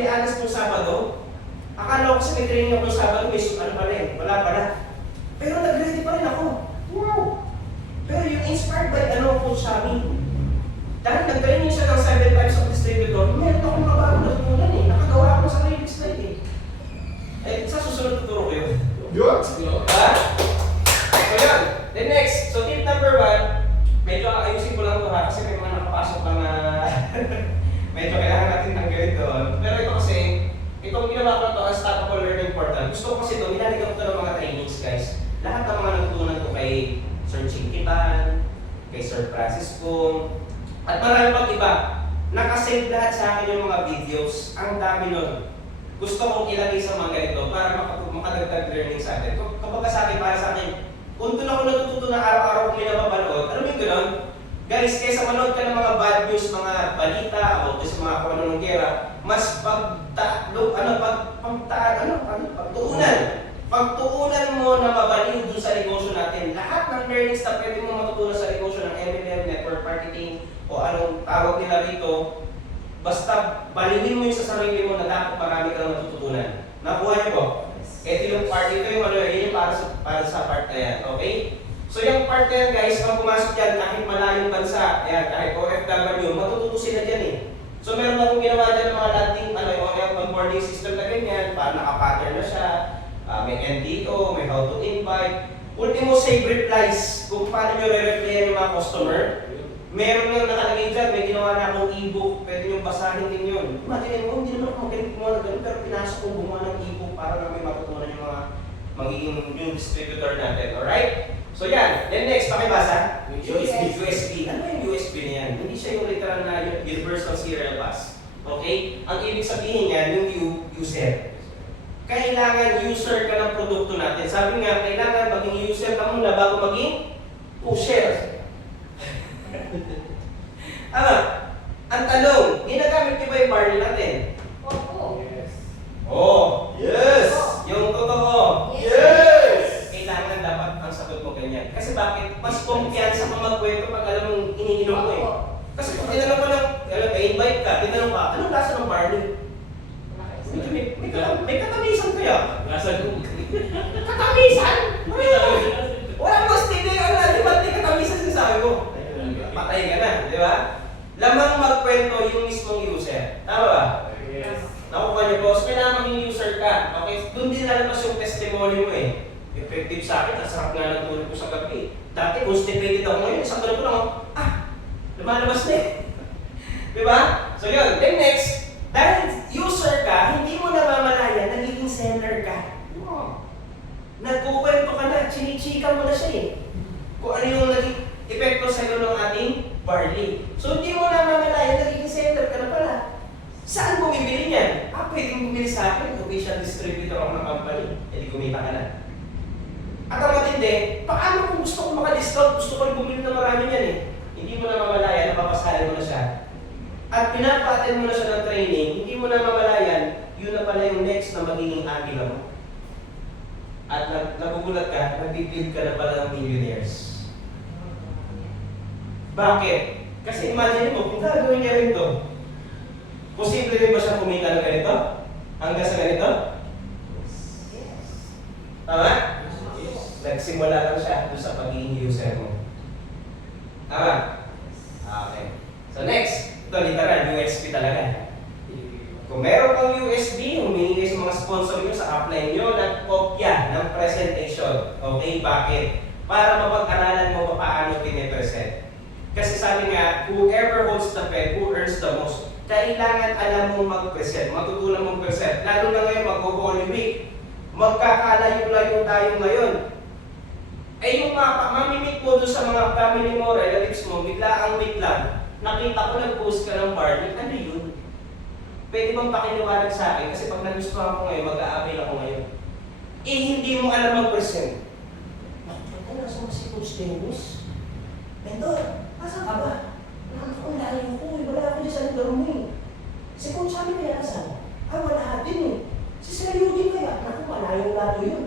be honest nung Sabado, akala ko kasi may training ako yung Sabado, may ano pala eh, wala pala. Pero nag-ready pa rin ako. Wow! Pero yung inspired by Coach Sammy, dahil nag-training siya ng 7 times of distributor, meron akong mga bago natutunan eh. Nakagawa ako sa sarili slide eh. Eh, sa susunod tuturo ko yun. Yun! Ha? So yun. Then next, so tip number 1, medyo ayusin ko lang ito ha, kasi may mga nakapasok lang na medyo kailangan natin tanggalin doon. Pero ito kasi, itong ginawa ko ito, Unstoppable Learning Portal. Gusto ko kasi ito, nilalagyan ko ito ng mga trainings guys. Lahat ng mga natutunan ko kay Sir Chinkitan, kay Sir Francisco, at marami pang iba. Nakasave lahat sa akin yung mga videos. Ang dami nun. Gusto kong ilagay sa mga ganito para makadagdag learning sa atin. Kapag sa akin, para sa akin, kung doon ako natututo na araw-araw kung may napapanood, alam mo yung gano'n? Guys, kaysa manood ka ng mga bad news, mga balita, about sa mga kung ano ng gera, mas pagtuunan mo na mabaliw dun sa negosyo natin. Lahat ng learnings na pwede mo matutunan sa negosyo ng MLM, network marketing, o anong tawag nila rito, basta baliwin mo yung sa sarili mo na dapat marami kang natututunan. Nakuha niyo po? Ito yung part, ito yung yun yung para sa part na yan, okay? So yung part na yan guys, pag pumasok dyan kahit malayong bansa, ayan, kahit OFW, matututo sila dyan eh. So meron akong ginawa dyan ng mga landing, yung onboarding system na ganyan, para nakapattern na siya, may NDO, may how to invite, ultimo save replies, kung paano nyo re-replyan yung mga customer. Meron nyo nakalagay dyan, may ginawa na akong e-book, pwede nyo basahin din yun. Imagine mo, hindi naman ako magaling gumawa ng ganun, pero pinasok kong gumawa ng e-book para na may matutunan yung mga magiging new distributor natin, alright? So yan, then next, pakibasa? USB. Ano yung USB na yan? Hindi siya yung literal na Universal Serial Bus. Okay? Ang ibig sabihin yan, yung user. Kailangan user ka ng produkto natin. Sabi nga, kailangan maging user ka muna bago maging pusher. Ang tanong, ginagamit niyo ba yung barley natin? Opo. Yes. Oh, yes! Yung totoo, yes! Kailangan dapat ang sagot mo ganyan. Kasi bakit? Mas kumpiyansa ka magkwento pag alam mong iniinom mo eh. Kasi kung tinanong ko lang, invite ka, tinanong ka, anong lasa ng barley? May katamisan kaya? Lasa ko. Katamisan? Wala mo stili, di ba may katamisan sinasabi mo? Patay ka na, di ba? Lamang magkwento yung mismong user. Tama ba? Yes. Nakuha niyo po, so kailangan maging user ka. Okay? Doon din lalabas yung testimony mo eh. Effective sa akin, ang sarap nga ng tulog ko sa gabi. Dati, constipated ako ngayon, isang ganun ko lang, lumalabas na eh. Di ba? So yun, then next, dahil user ka, hindi mo namamalayan, nagiging seller ka. Nagkukwento ka na, chinichika mo na siya eh. Kung ano yung naging epekto sa'yo ng ating barley. So hindi mo namamalayan, nagiging seller ka na pala. Saan bumibili niyan? Pwedeng bumili sa akin, official distributor ako ng company. Hindi kumita ka na. At ang matindi, paano kung gusto ko maka-discount, gusto ko rin bumili na marami niyan eh. Hindi mo namamalayan, napapasahan mo na siya. At pinapaatin mo na siya ng training, hindi mo namamalayan, yun na pala yung next na magiging agila mo. At nagugulat ka, nag-build ka na pala ng millionaires. Bakit? Kasi imagine mo, kung gagawin niya rin ito, posible rin ba siya kumita ng ganito? Hanggang sa ganito? Yes. Tama? Yes. Nagsimula lang siya doon sa pagiging user mo. Tama? Okay. So next, ito literal, USB talaga. Kung meron kang USB, humingi sa mga sponsor nyo sa upline nyo ng kopya ng presentation. Okay, bakit? Para mapag-aralan mo paano pinipresent. Kasi sabi nga, whoever holds the pen, who earns the most, kailangan alam mo mag-present, matutunan mong present. Lalo na ngayon, mag-Holy Week. Magkakalayo-layo tayo ngayon. Eh yung mamimik mo doon sa mga family mo, relatives mo, bigla ang week lang, nakita ko nag-post ka ng barley, ano yun? Pwede bang pakiliwanag sa akin? Kasi pag nagustuhan ko ngayon, mag-a-avail ako ngayon. Eh hindi mo alam mag-present. Ay, nasa mo si Coach Dennis? Mentor, asan ka ba? Ang layo ko, wala ako dyan sa lugar mo eh. Si Coach sabi kaya asan? Wala din eh. Si Sir Yugi kaya, naku, malayong layo yun.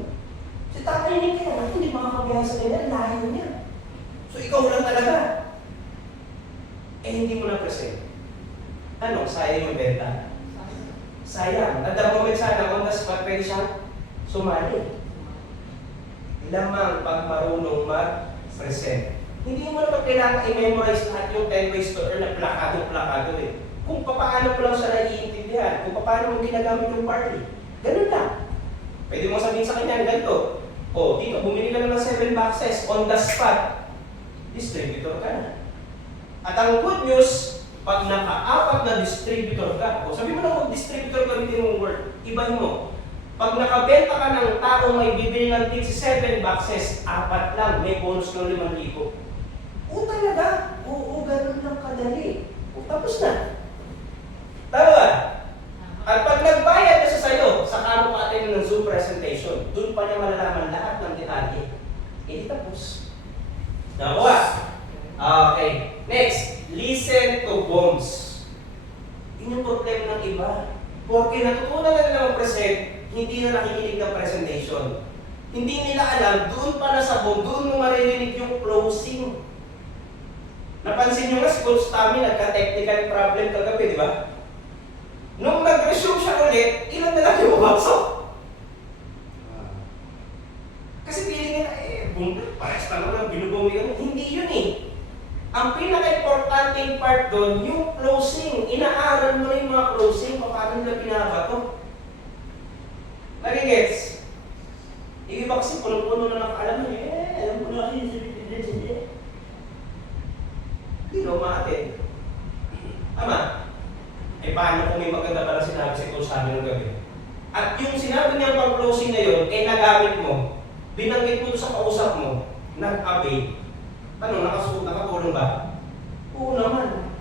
Si Tatay Nick kaya, naku, hindi makakabiyahe sa kanya, layo niya. So ikaw lang talaga. Eh hindi mo na present. Ano, sayang yung benta? Sayang. At the moment sana, on the spot, pwede siyang sumali. Lamang pag marunong mag-present. Hindi mo naman kailangan i-memorize lahat yung 10 ways to earn na plakado eh. Kung paano mo lang siya naiintindihan, kung paano mo ginagamit yung party. Ganun lang. Pwede mo sabihin sa kanya, ganito. O, dito, bumili ka na ng 7 boxes on the spot. Distributor ka na. At ang good news, pag naka-apat na distributor ka, o sabi mo na mag-distributor ka, hindi mong word, ibahin mo. Pag nakabenta ka ng taong may bibili ng 7 boxes, 4 lang, may bonus ng 5,000. O talaga? Oo, ganun lang kadali. O tapos na. Tama ba? At pag nagbayad na siya sa'yo, saka mo pa-attend ng Zoom presentation, doon pa niya malalaman lahat ng detalye. Eh, tapos. Nakuha. Okay. Next, listen to bombs. Yun yung problema ng iba. Porque natutunan na nila mag-present, hindi na nakikinig ng presentation. Hindi nila alam, doon pala sa bomb, doon mo maririnig yung closing. Napansin nyo nga si Coach Tommy, nagka-technical problem kagabi, di ba? Nung nag-resume siya ulit, ilan na lang yung pumasok? Kasi feeling nila, boom, parehas na lang, binubong nila. Hindi yun eh. Ang pinaka-importanting part doon, yung closing. Inaaral mo na yung mga closing, paano nila binabato. Nagigets? Yung iba kasi puno-puno na nakaalam mo, alam mo na kasi hindi na umaatin. Tama? Eh paano kung may maganda pala sinabi si Coach Tommy ng gabi? At yung sinabi niya pang closing na yun, eh nagamit mo, binanggit mo sa kausap mo, nag-abay. Ano, nakatulong ba? Oo naman.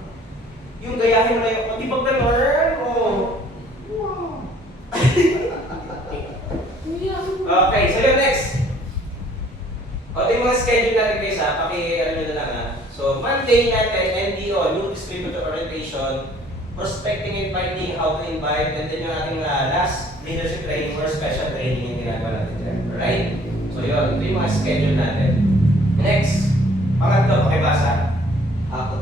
Yung gayahin mo na yung, di ba gano'n? Wow. Okay, so yung next. O, ito yung mga schedule natin guys ha, paki-alam nyo na lang ha. So, Monday natin, NDO, New Distributor Orientation, Prospecting and Finding, How to Invite, and then yung ating last leadership training or special training yung ginagawa natin dyan. Alright? So yun, ito yung mga schedule natin. Next, pangatlo, pakibasa. Ako.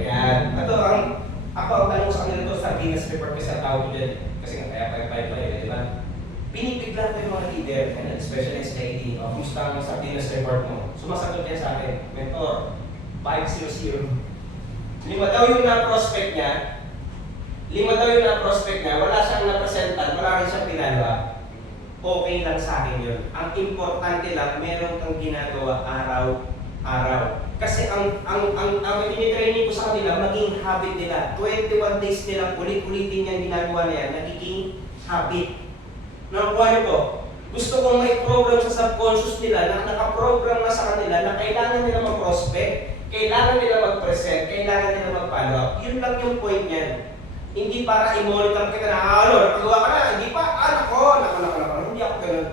Ayan. Ito, ako ang tanong sa kanila ito, sa Venus report kasi ang tawag dyan. Kasi nga, kaya 5-5 pa yun, di ba? Pinipiglan ko yung mga leader, especially sa ID, o kumusta ang sa Venus report mo. Sumasagot yan sa akin, mentor, 500. 5 daw yung na-prospect niya, wala siyang na-presentan, wala rin siyang pinagawa. Okay lang sa akin yun. Ang importante lang, meron kang ginagawa araw-araw. Kasi ang tinitraining ko sa kanila, maging habit nila. 21 days nilang ulit-ulitin yung ginagawa nila, nagiging habit. Nakuha niyo po, gusto kong may program sa subconscious nila na nakaprogram na sa kanila na kailangan nila mag-prospect, kailangan nila mag-present, kailangan nila mag-follow up. Yun lang yung point niyan. Hindi para i-monitor kita na, nakagawa ka na, hindi pa, nako, hindi ako ganun.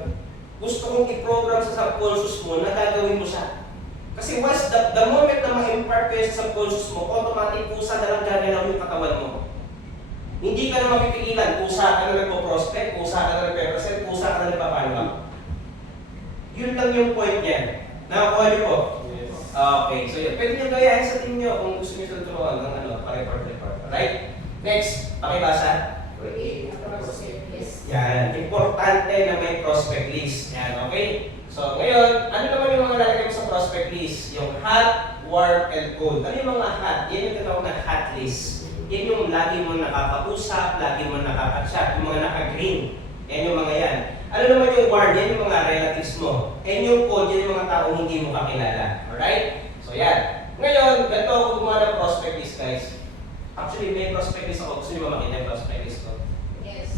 Gusto kong i-program sa subconscious mo na gagawin mo siya. Kasi once the moment na ma-impart ko sa subconscious mo, automatic kusa na lang gagalaw yung katawan mo. Hindi ka na mapipigilan, kusa ka na nagpo-prospect, kusa ka na nagpe-present, kusa ka na nagpa-follow up. Yun lang yung point niyan. Nakakuha niyo po? Yes. Okay, so yun. Pwede nyo gayahin sa team nyo kung gusto nyo sa turuan ng pa-report. Alright? Next, pakibasa. Yes. Yan, importante na may prospect list. Yan, okay? So, ngayon, ano naman yung mga lalagay mo sa prospect list? Yung hot, warm, and cold. Ano yung mga hot? Yan yung tinawag na hot list. Yan yung lagi mo nakakausap, lagi mo nakaka-chat, yung mga naka-green. Yan yung mga yan. Ano naman yung warm? Yan yung mga relatives mo. And yung cold, yan yung mga taong hindi mo kakilala. Alright? So, yan. Ngayon, ganito ako gumawa ng prospect list, guys. Actually, may prospect list ako. Gusto nyo ba makita yung prospect list ko? Yes.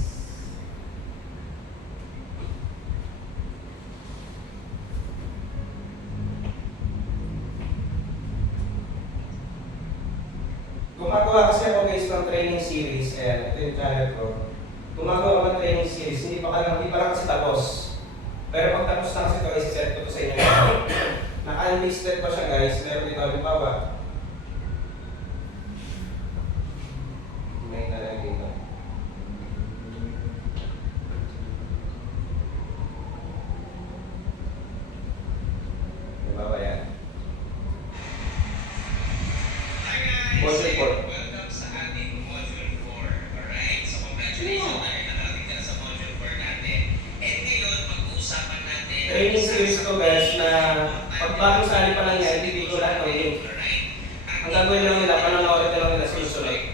Gumagawa kasi ako guys ng training series, ito yung channel ko. Gumagawa ako ng training series, hindi pa lang kasi tapos. Pero pag tapos na kasi ito, isi-set ko to sa inyo. Naka-unlisted pa siya guys, meron dito halimbawa. May na lang dito. Halimbawa yan. Module 4. Welcome sa ating module bagong sali pa lang yan, hindi ko lahat ng link. Ang gagawin lang nila, pananawarin na lang nila sunod-sunod.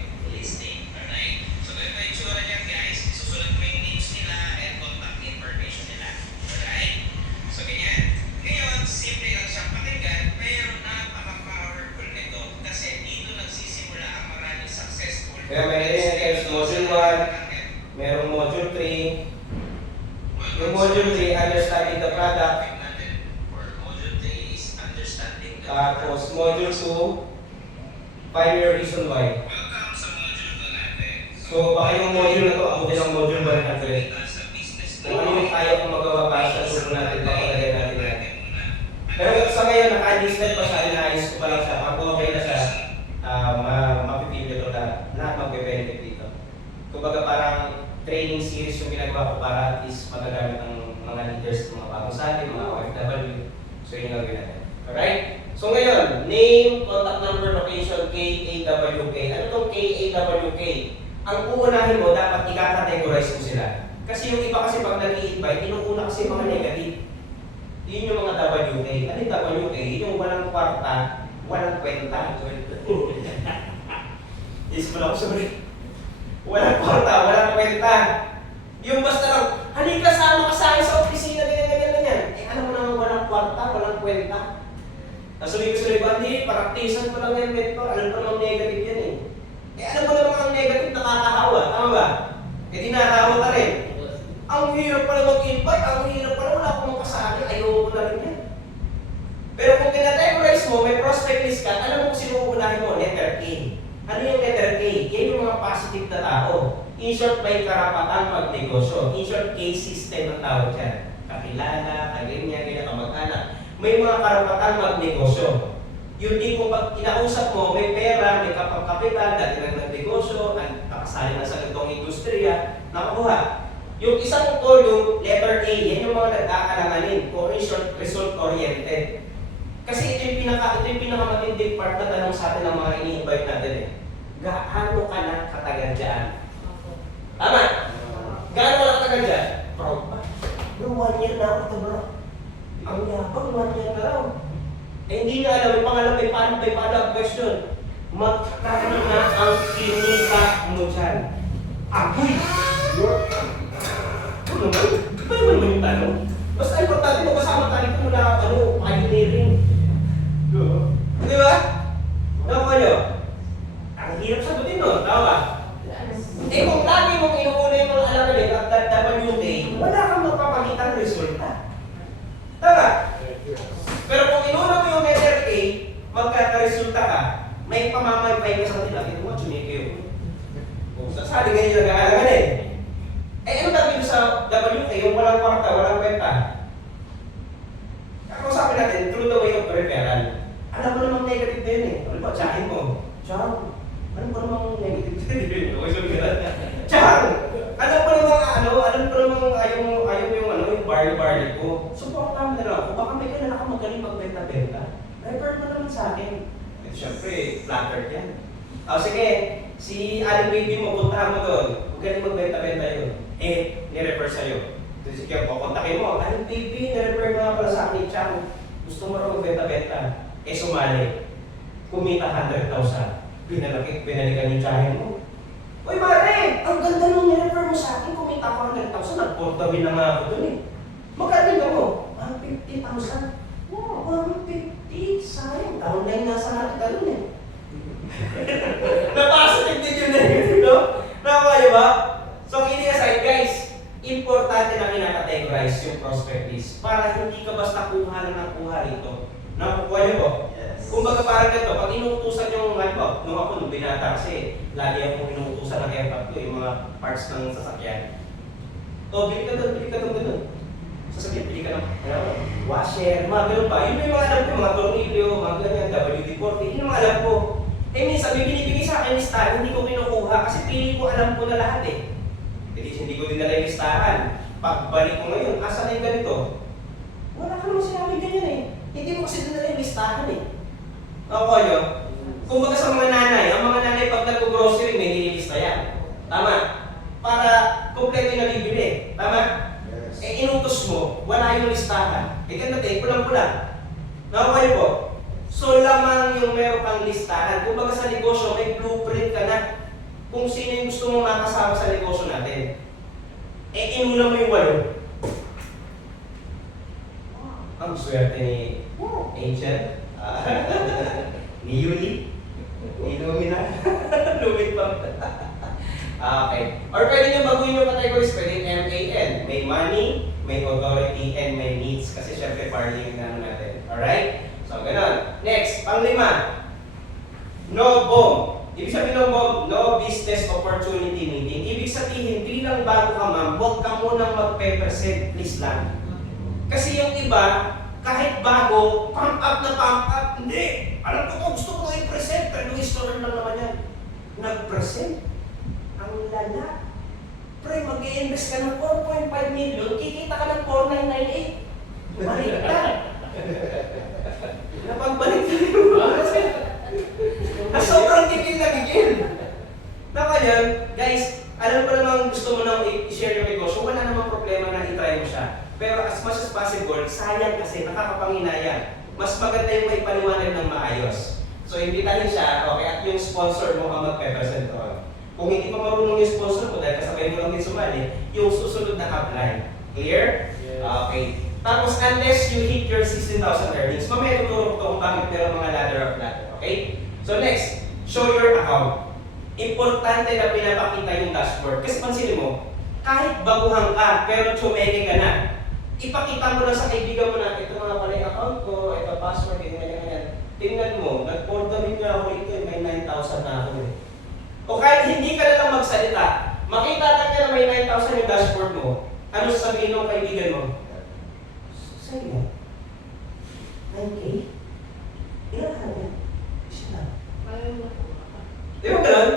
So, ganito yung tsura niyan, guys. Isusulat mo yung names nila and contact information nila. Alright? So, ganyan. Ngayon, simple lang siyang pakinggan, pero napaka-powerful nito kasi dito nagsisimula ang maraming successful. Kaya may rin kayo sa module 1, merong module 3. Yung module 3, understanding the product. For module 3 is understanding the Tapos module 2, find your reason why. Welcome sa module 2 natin. So baka yung module na to, abutin ang module 100. Sa business Kung ano yung kaya kong magawa para sa susunod natin, papalagay natin yan. Pero sa ngayon, naka-listed pa siya, inaayos ko pa lang siya. Pag okay na siya, mapipili ko na lahat magbe-benefit dito. Kumbaga parang training series yung ginagawa ko para at least magagamit ng mga leaders, mga bagong sali, mga OFW. So yun ang gawin natin. Alright? So ngayon, name, contact number, location, KAWK. Ano tong KAWK? Ang uunahin mo, dapat i-categorize mo sila. Kasi yung iba kasi pag nag-i-invite, inuuna kasi yung mga negative. Yun yung mga WK. Ano yung WK? Yung walang kwarta, walang kwenta. Yes, wala ko sorry. Walang kwarta, walang kwenta. Yung basta lang, halika sama ka sa akin sa opisina, ganyan. Eh alam mo naman walang kwarta, walang kwenta. Nasulit-sulit ba? Hindi, paraktisan ko lang yung mentor. Alam ko naman negative yan eh. Eh alam mo naman ang negative nakakahawa, tama ba? Eh di nakahawa ka rin. Ang hirap pala mag-invite, ang hirap pala, wala akong makasali, ayoko na rin yan. Pero kung kinategorize mo, may prospect list ka, alam mo kung sino uunahin mo, letter K. Ano yung letter K? Yan yung mga positive na tao. In short, may karapatang magnegosyo. In short, case system ang tawag dyan. Kakilala, kaganyan, kamag-anak. May mga karapatang magnegosyo. Yung tipong pag kinausap mo, may pera, may kapag-kapital, dati nang nagnegosyo, nakasali na sa itong industriya, nakuha. Yung isang column, letter A, yan yung mga nagkakalanganin, o result-oriented. Kasi ito yung pinakamatinding part na tanong sa atin ng mga ini-invite natin eh. Gaano ka na katagal dyan? Tama? Gaano ka na katagal dyan? Proud ba? Bro, 1 year na ako ito bro. Ang yabang, 1 year na raw. Eh hindi na alam, may follow-up question. Magkano na ang kinika mo dyan? Agoy! Ano naman? Iba naman yung tanong. Basta importante mo kasama tayo kung mula pioneering. Di ba? Nakuha nyo? Ang hirap sagutin no, tama ba? Eh kung lagi mong inuuna yung mga alam at WK, wala kang magpapakitang resulta. Tama? Pero kung inuuna mo yung letter A, magkakaresulta ka, may pamamaypay ka sa kanila, ito mo, chumikyo. Kung sasali ngayon yung nag-aalangan eh. Eh ano gagawin sa WK, yung walang kwarta, walang kwenta? Kakausapin natin, through the way of referral. Alam mo namang negative na yun eh. Ano ba, tsahin mo? Tsang, ano ba namang negative na yun? Okay, sabi ka na. Tsang! Alam ko namang ayaw mo yung barley ko. Supportahan na lang ako. Baka may kailan ako magaling magbenta-benta. Refer mo naman sa akin. Eh, siyempre, flattered yan. Sige, si Aling Baby mo, puntahan mo doon. Huwag galing magbenta-benta yun. Eh, nirefer sa'yo. Sige, kontakin mo. Aling Baby, nirefer nga pala sa akin, Chang. Gusto mo rin magbenta-benta. Eh, sumali. Kumita 100,000. Binalikan yung tsahin mo. Uy, Mare! Ang ganda nung nirefer mo sa akin. Kumita ko 100,000. Nag-portawin na nga ako dun eh. Magkano ka mo? 150,000. Wow, 150. Sayang. Downline nga sa nakita dun eh. Napasitive din yun eh. No? Nakakaya niyo ba? So, kidding aside guys, importante na kinakategorize yung prospect list para hindi ka basta kuha lang ng kuha rito. Nakukuha niyo po? Yes. Kumbaga parang ganito, pag inuutusan yung nung ako nung binata kasi lagi akong inuutusan ng aircraft ko, yung mga parts ng sasakyan. O, bili ka doon. Sasakyan, bili ka ng washer, mga ganun pa. Yun yung mga alam ko, mga tornilyo, mga ganyan, WD-40, yun yung mga alam ko. Eh minsan, may binibigay sa akin listahan, hindi ko kinukuha kasi pili ko alam ko na lahat eh. Hindi ko dinala yung listahan. Pagbalik ko ngayon, asa na yung ganito? Wala ka naman sinabi ganyan eh. Hindi mo kasi dinala yung listahan eh. Ako nyo? Kumbaga sa mga nanay, ang mga nanay pag nag-grocery may nililista yan. Tama? Para kompleto yung nabibili. Tama? Yes. Eh inutos mo, wala yung listahan. Eh ganda tayo, kulang-kulang. Nakakaya po. So lamang yung meron kang listahan. Kung baga sa negosyo, may blueprint ka na kung sino yung gusto mong makasama sa negosyo natin. Eh, inuna mo yung 8. Ang swerte ni Angel. Ni Yuli. Ni Lumina. Lumit pa. Okay. Or pwede nyo baguhin yung categories. Pwede MAN. May money, may authority, and may needs. Kasi syempre party yung naman natin. Alright? So, ganun. Next, pang-5. No BOM. Ibig sabihin ng BOM, no business opportunity meeting. Ibig sabihin, bilang bago ka ma'am, huwag ka munang mag-present, please lang. Kasi yung iba, kahit bago, pump up na pump up. Hindi! Alam ko to, gusto ko na i-present. Pero i-store lang naman yan. Nag-present. Ang lala. Pre, mag-i-invest ka ng 4.5 million, kikita ka ng 4,998. Baliktad. Napagbaliktad yung na sobrang gigil na gigil. Na kaya, guys, alam ko namang gusto mo nang i-share yung negosyo, wala namang problema na i-try mo siya. Pero as much as possible, sayang kasi nakakapanginaya. Mas maganda yung may paliwanag ng maayos. So, imbitahin siya, okay, at yung sponsor mo ang magpe-present doon. Kung hindi pa marunong yung sponsor mo, dahil kasabay mo lang din sumali, yung susunod na upline. Clear? Yes. Okay. Tapos, unless you hit your 16,000 earnings, mamaya tuturo ko ito kung bakit meron mga ladder of ladder. Okay? So, next, show your account. Importante na pinapakita yung dashboard. Kasi pansinin mo, kahit baguhan ka, pero tsumeke ka na, ipakita mo lang sa kaibigan mo na, ito mga pala yung account ko, ito password, ganyan. Tingnan mo, nag-order nga ako ito, may 9,000 na ako eh. O kahit hindi ka na lang magsalita, makita ka na may 9,000 yung dashboard mo, ano sasabihin ng kaibigan mo? Sa'yo mo? 9K? Ilan ka na? Siya. Di ba ganun?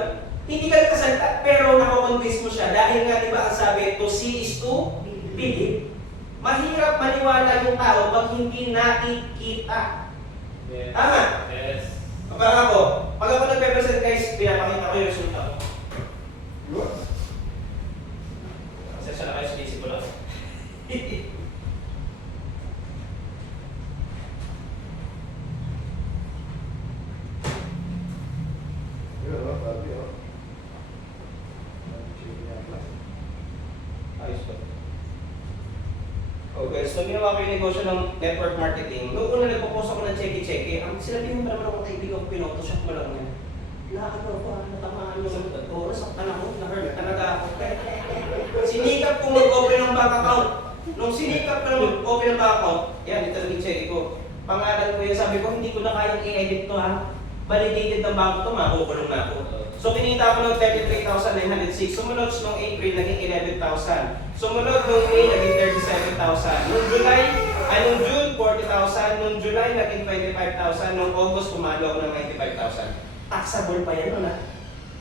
Hindi ka nagkasalita, pero nakakonvince mo siya dahil nga di ba ang sabi, to see is to believe. Mahirap maniwala yung tao pag hindi nakikita. Yes. Tama? Yes. Parang ako, pag ako nagpe-present guys, pinapakita ko yung resulta ko. Kasi siya na kayo sa isip ko lang. Ayos ba? Okay, so ginawa ko yung negosyo ng network marketing. Noong una nagpo-post ako ng checky-checky, ang sinabihin mo naman ako kaibigan ko, pinotoshop mo lang yan. Lahat ako, natamaan yung oras, saktan ako, na-hurt talaga ako. Sinikap ko mag-open ng bank account. Nung sinikap ko mag-open ng bank account, yan, ito yung checky ko. Pangalan ko yan, sabi ko, hindi ko na kayang i-edit to ha. Validated ng bank to, makukulong na ako. So kinita ko ng 33,906. Sumunod nung April, naging 11,000. Sumunod nung May, naging 37,000. Nung June, 40,000. Nung July, naging 25,000. Nung August, pumalo ako ng 95,000. Taxable pa yan nun ha.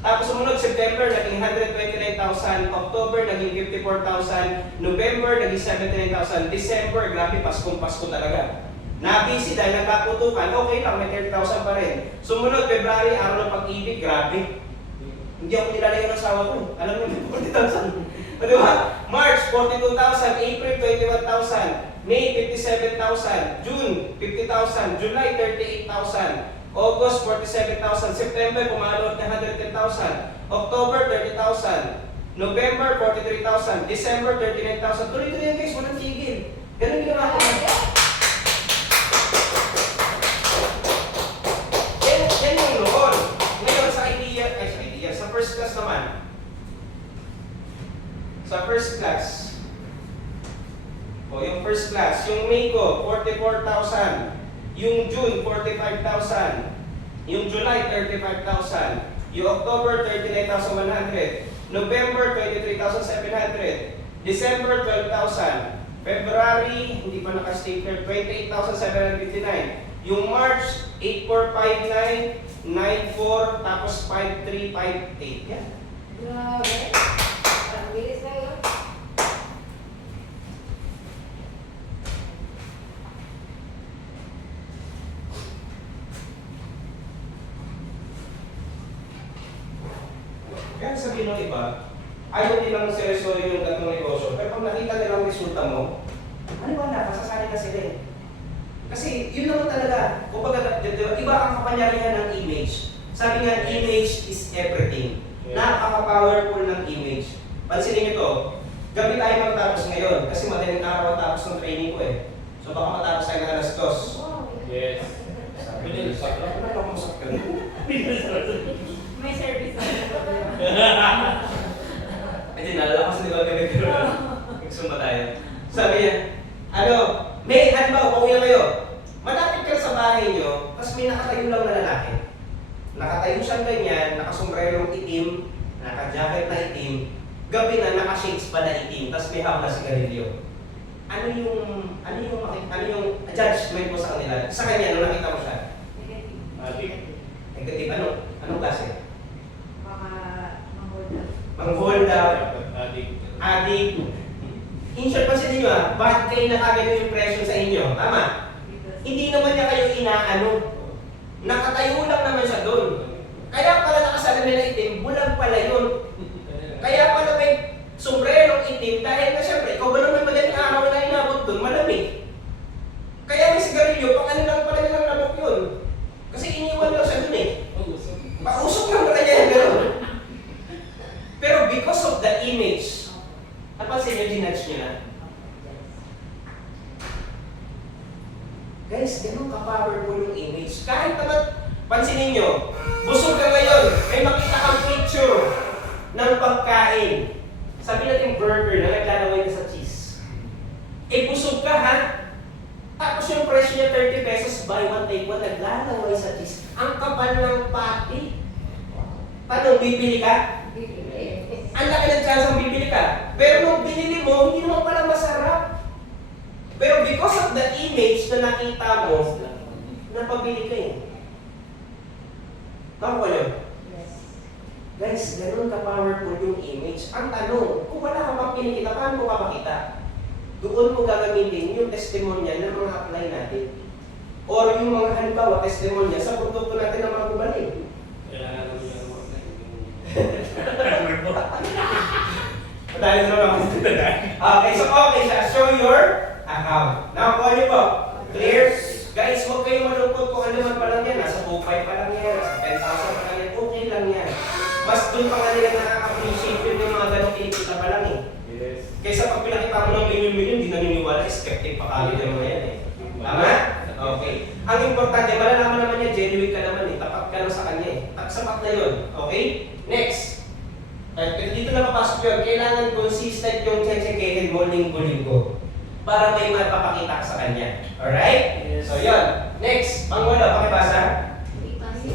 Tapos sumunod, September, naging 129,000. October, naging 54,000. November, naging 79,000. December, grabe, Paskong-Pasko talaga. Nabisi dahil nagkaputukan, okay lang, may 30,000 pa rin. Sumunod, February, araw ng pag-ibig, grabe. Hindi ako nilalayo ng asawa ko. Alam niyo, 40,000. O diba? March, 42,000. April, 21,000. May, 57,000. June, 50,000. July, 38,000. August, 47,000. September, pumalo na 110,000. October, 30,000. November, 43,000. December, 39,000. Tuloy-tuloy yan guys, walang tigil. Ganun ginawa ko. Yan yung noon. Ngayon sa sa first class naman. Sa first class. O yung first class, yung May ko, 44,000. Yung June, 45,000. Yung July, 35,000. Yung October, 39,100. November, 23,700. December, 12,000. February, hindi pa naka-stapler, 28,759. Yung March, 8459, 94, tapos 5358. Yan. Grabe. Ang bilis na yun. Kaya sabihin ng iba, ayaw nilang seryosohin yung gatong negosyo, pero pag nakita nilang resulta mo, ano ba na, masasali na sila eh. Kasi yun naman talaga, kumbaga, iba ang kapangyarihan ng image. Sabi nga, image is everything. Napaka-powerful ng image. Pansinin niyo to, gabi tayo magtapos ngayon kasi madaling araw ang tapos ng training ko eh. So baka matapos tayo ng alas 2. Wow. Yes. Sabi niyo, wala pa akong sakit. May service na. Hindi, nalalakas di ba ganito? Nagsumba tayo. Sabi niya, may halimbawa, pauwi na kayo. Malapit ka sa bahay niyo, tapos may nakatayo lang na lalaki. Nakatayo siyang ganyan, nakasombrerong itim, naka-jacket na itim, gabi na naka-shades pa na itim, tapos may hawak na sigarilyo. Ano yung judgment mo sa kanila? Sa kanya, nung nakita mo siya? Adik. Negative, anong klase? Mga hold up. Mang-hold up, Adik. adik. In short, pansinin nyo bakit kayo nakagano yung impression sa inyo? Tama? Hindi naman niya kayo inaano. Nakatayo lang naman siya doon. Kaya pala nakasalamin na itim, bulag pala yun. Kaya pala may sombrerong itim dahil na siyempre, ikaw ba naman madaling araw na inabot doon, malamig. Kaya may sigarilyo, pang ano lang pala nilang labok yun. Kasi iniwan lang siya doon eh. Pausok lang pala niya, gano'n. Pero because of the image, napansin niyo, ginudge niyo na. Guys, ganun ka-powerful yung image. Kahit naman, pansinin nyo, busog ka ngayon, may makita kang picture ng pagkain. Sabi natin burger na naglalaway ka sa cheese. Eh, busog ka ha? Tapos yung presyo niya 30 pesos, buy one, take one, naglalaway sa cheese. Ang kapal ng patty. Tanong, bibili ka? Ang laki ng chance ang bibili ka. Pero nung binili mo, hindi naman pala masarap. Pero because of the image na nakita mo, napabili ka eh. Tama ko yun? Guys, ganun ka-powerful yung image. Ang tanong, kung wala ka pang pinikita, paano mo ka makita? Doon mo gagamitin yung testimonya ng mga apply natin. Or yung mga halimbawa, testimonya sa produkto natin ng mga gumaling. Kailangan naman yung Dahil na naman dito na. Okay, so okay siya. Show your account. Now, kung ano po? Clear? Guys, huwag kayong malungkot kung ano man pa lang yan. Nasa 2.5 pa lang yan. Nasa 10,000 pa lang yan. Okay lang yan. Mas doon pa nga nila nakaka-appreciate yun yung mga ganong kinikita pa lang eh. Yes. Kaysa pag pinakita mo ng million-million, di naniniwala. Skeptic pa kami ng mga yan eh. Tama? Okay. Ang importante, malalaman naman niya, genuine ka naman eh. Tapat ka lang sa kanya eh. Sapat na yun. Okay? Next. At dito na papasok yun, kailangan consistent yung check-checkin mo linggo-linggo para may mapapakita ka sa kanya. Alright? Yes. So yun. Next, pangwala, pakibasa.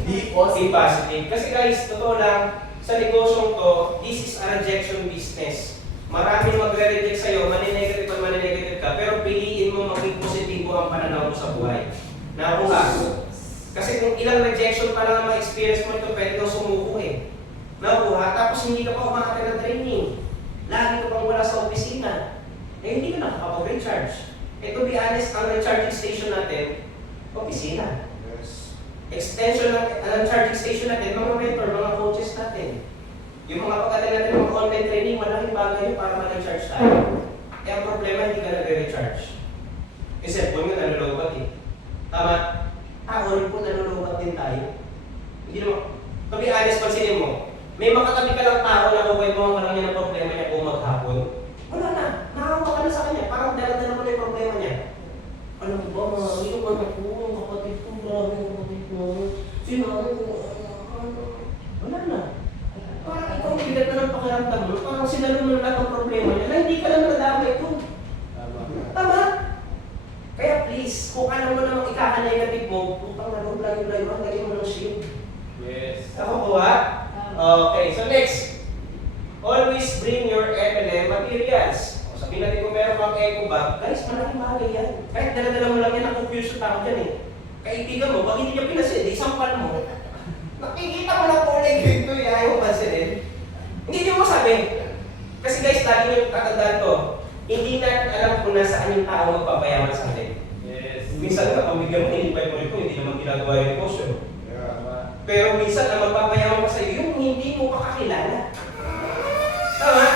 Be positive. Kasi guys, totoo lang, sa negosyong to, this is a rejection business. Maraming magre-reject sa'yo, maninegative ka, pero piliin mo maging positibo ang pananaw mo sa buhay. Nakuha. Kasi kung ilang rejection pa lang ang ma-experience mo ito, pwede kang sumuko eh. Nakuha, tapos hindi ka pa umakatay ng training. Lagi ka pang wala sa opisina. Eh hindi ka nakakapag-recharge. Eh to be honest, ang recharging station natin, opisina. Extension ng charging station natin, mga mentor, mga coaches natin. Yung mga pagkatay natin ng mga online training, malaking bagay yun para mag-recharge tayo. Eh ang problema, hindi ka nagre-recharge. Yung cellphone mo, nalulubat eh. Tama? Rin po, nalulubat din tayo. Hindi naman, to be honest, pansinin mo, may makatabi ka lang tao na kukwento ka lang niya ng problema niya kung maghapon. Wala na, nakakuha ka na sa kanya, parang dala-dala mo na yung problema niya. Alam mo ba, yung anak ko, kapatid ko, grabe yung kapatid ko, sinabi ko, wala na. Parang ikaw ang bigat na ng pakiramdam mo, parang sinalo mo na lahat ng problema niya, na hindi ka lang nadamay ko. Tama? Kaya please, kung alam mo namang ikaka-negative mo, putang na nung layo-layo, lagyan mo ng shield. Yes. Nakakuha? Okay, so next. Always bring your MLM materials. O, sabihin natin kung meron kang eco bag, guys, malaking bagay yan. Kahit dala-dala mo lang yan, na-confuse yung tao dyan eh. Kaibigan mo, pag hindi niya pinasin, isampal mo. Nakikita mo na kulay green to, ayaw mo pansinin. Hindi niyo masabi. Kasi guys, lagi niyo tatandaan to, hindi natin alam kung nasaan yung tao magpapayaman sa atin. Yes. Minsan ka, pamigyan mo, in-invite mo rin hindi naman ginagawa yung negosyo. Pero minsan ang magpapayaman pa sa iyo, yung hindi mo pa kakilala. Tama?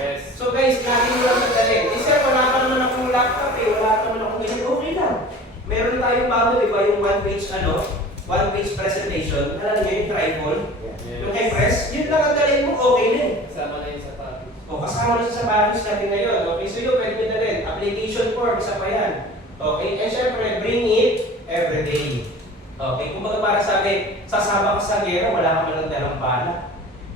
Yes. So guys, lagi mo lang magdalhin. Eh sir, wala pa naman akong laptop eh, wala pa naman akong ganyan. Okay lang. Meron tayo mo, di ba, yung one page presentation, alam niyo yung tripod, yung impress, yun lang ang dalhin mo, okay na eh. Kasama na yung sapatos. O, kasama na sa sapatos natin ngayon. Okay, so yun, pwede na rin. Application form, isa pa yan. Okay, and syempre, bring it every day. Okay, kumbaga para sabi, sasama ka sa gera, wala ka man dalang bala.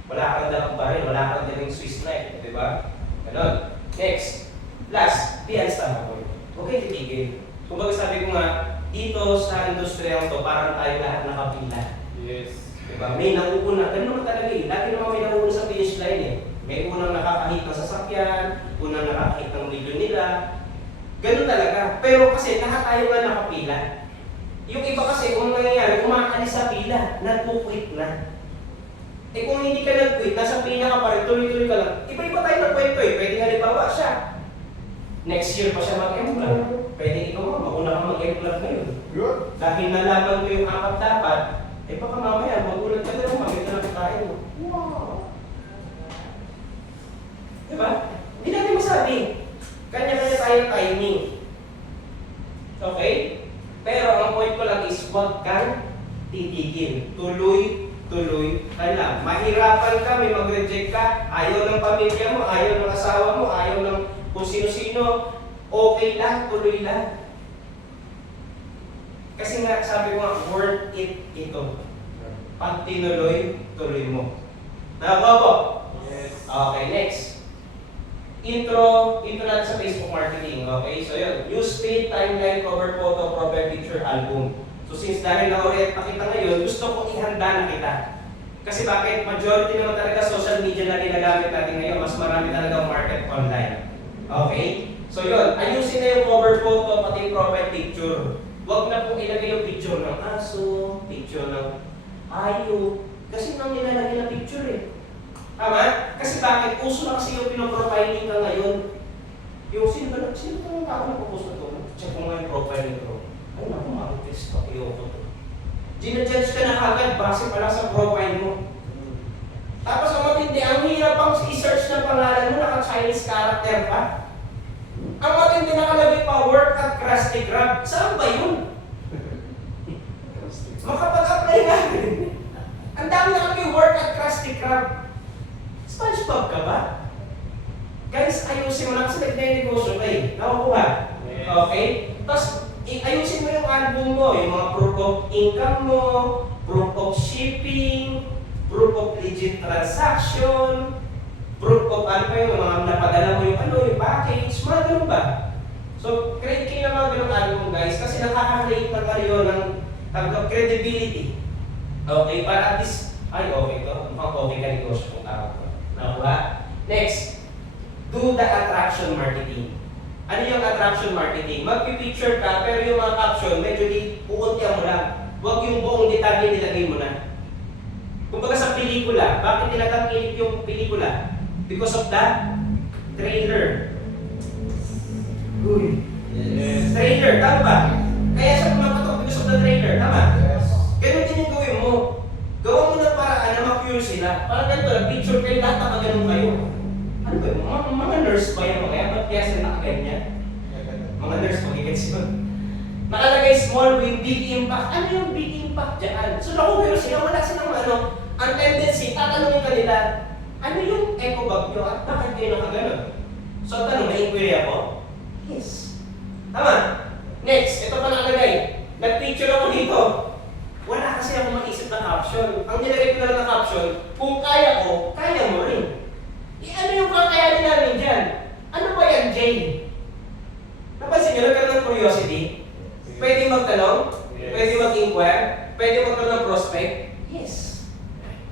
Wala kang dalang baril, wala kang dalang Swiss knife, di ba? Ganon. Next, last, be unstoppable. Okay, titigil. Kumbaga sabi ko nga, dito sa industriyang to, parang tayo lahat nakapila. Yes. Diba? May nauuna, ganun naman talaga eh. Lagi naman may nauuna sa finish line eh. May unang nakakahit ng sasakyan, unang nakakahit ng video nila. Ganun talaga. Pero kasi lahat tayo nga nakapila. Yung iba kasi, kung nangyayari, umaalis sa pila, nagpo-quit na. Eh kung hindi ka nag-quit, nasa pila ka pa rin, tuloy-tuloy ka lang. Iba-iba tayo nagkwento eh. Pwede nga libawa siya. Next year pa siya mag-employ. Pwede ikaw mo, mauna ka mag-employ ngayon. Dahil nalaman mo yung apat dapat, eh baka mamaya, magulat ka na, maganda na tayo. Wow! Diba? Hindi natin masabi. Kanya-kanya tayo timing. Okay? Pero ang point ko lang is, huwag kang titigil. Tuloy ka lang. Mahirapan ka, may mag-reject ka, ayaw ng pamilya mo, ayaw ng asawa mo, ayaw ng kung sino-sino, okay lang, tuloy lang. Kasi nga, sabi ko nga, worth it ito. Pag tinuloy, tuloy mo. Nakakuha po? Yes. Okay, next. Intro natin sa Facebook marketing. Okay, so yun. Use feed, timeline, cover photo, profile picture, album. So since dahil na-orient pa kita ngayon, gusto kong ihanda na kita. Kasi bakit? Majority naman talaga social media na ginagamit natin ngayon. Mas marami talaga market online. Okay? So yun, ayusin na yung cover photo, pati yung profile picture. Huwag na pong ilagay yung picture ng aso, picture ng ayo. Kasi nang nilalagay na picture eh. Tama? Kasi bakit? Uso na kasi yung pinoprofiling ka ngayon. Yung sino ba yung tao na pupost na ito? Check mo nga yung profile nito. Ay naku, marites pa kayo ko ito. Ginajudge ka na agad base pala sa profile mo. Tapos ang matindi, ang hirap pang i-search na pangalan mo, naka-Chinese character pa. Ang matindi nakalagay pa, work at Krusty Krab. Saan ba yun? Makapag-apply nga. Ang dami nakalagay work at Krusty Krab. SpongeBob ka ba? Guys, ayusin mo lang kasi nag-negosyo ka eh. Nakukuha? Okay? Tapos, ayusin mo yung album mo, yung mga proof of income mo, proof of shipping, proof of legit transaction, proof of ano pa yung mga napadala mo yung yung package, mga ganun ba? So, create kayo ng mga ganung album guys kasi nakaka-create na kayo ng credibility. Okay, para at least, ay okay to, mukhang okay ka negosyo kung tawag ko. Nakuha? Next, do the attraction marketing. Ano yung attraction marketing? Magpipicture ka, pero yung mga caption, medyo puuntihan mo lang. Huwag yung buong detalye nilagay mo na. Kumbaga sa pelikula, bakit tinatangkilik yung pelikula? Because of the trailer. Uy. Yes. Trailer, tama ba? Kaya siya pumapatok because of the trailer, tama? Yes. Ganun din yung gawin mo. Gawa mo ng paraan na ma-cure sila. Parang ganito, nag-picture kayo, lahat nakaganon kayo. Ano ba yun? Mga nurse ba yan? Kaya ba't kaya sila nakaganyan? Mga nurse, magigets yun. Nakalagay small with big impact. Ano yung big impact dyan? So naku, pero sila wala silang ang tendency, tatanungin ka nila, ano yung eco bag nyo at bakit kayo nakaganon? So tanong, na-inquiry ako? Yes. Tama? Next, ito pa nakalagay. Nag-picture ako dito. Wala kasi ako maisip na caption. Ang nilagay ko na lang na caption, kung kaya ko, kaya mo rin. Ano yung kakayanin namin dyan? Ano ba yan, Jay? Napansin nyo, nagkaroon ng curiosity? Pwede magtanong? Yes. Pwede mag-inquire? Pwede magkaroon ng prospect? Yes.